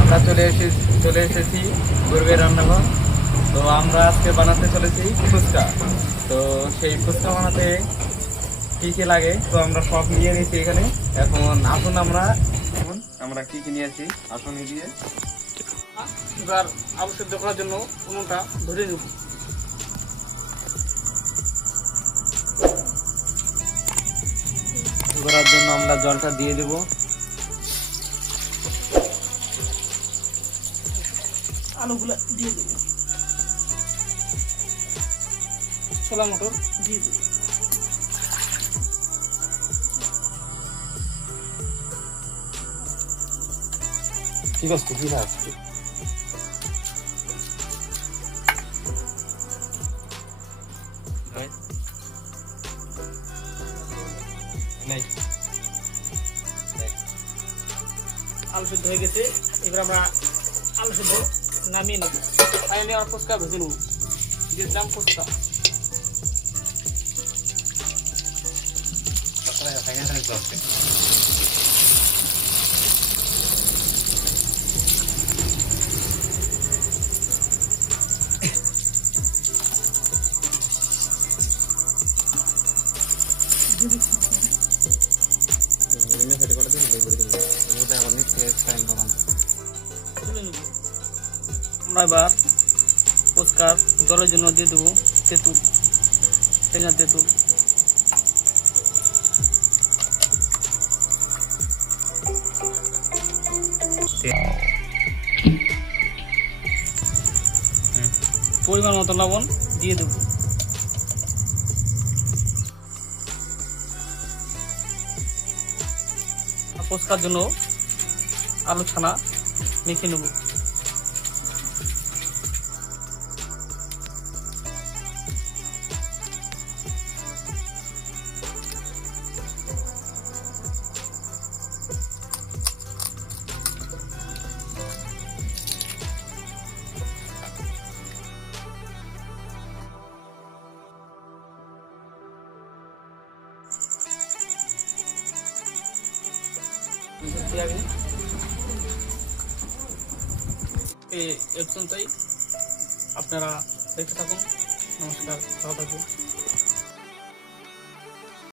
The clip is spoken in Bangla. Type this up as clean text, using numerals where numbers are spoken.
আমরা চলে এসেছি পূর্বের রান্নাঘর। তো আমরা আজকে বানাতে চলেছি ফুচকা। তো সেই ফুচকা বানাতে কী কী লাগে তো আমরা সব নিয়ে নিয়েছি এখানে। এখন আসুন আমরা কি কি নিয়েছি আসুন দিয়ে এবার আলু সেদ্ধ করার জন্য উনুনটা ধরে নেব। করার জন্য আমরা জলটা দিয়ে দেব। আলুগুলো দিয়ে দেব, ছোলা মটর দিয়ে দেব। ঠিক আছে ঠিক আছে। আলু সেদ্ধ হয়ে গেছে, এবার আমরা আলু সেদ্ধ নামিয়ে নেব। ফাইনালি আমার ফুচকা ভেজে নেব, দিয়ে দিলাম ফুচকা। আমরা এবার ফুচকার জলের জন্য দিয়ে দেবো তেঁতুল, টেঙা তেঁতুল। পরিমাণ মতো লবণ দিয়ে দেবো। ফুচকার জন্য আলু ছানা মেখে নেব। এই পর্যন্তই, আপনারা দেখতে থাকুন। নমস্কার, ভালো থাকবেন।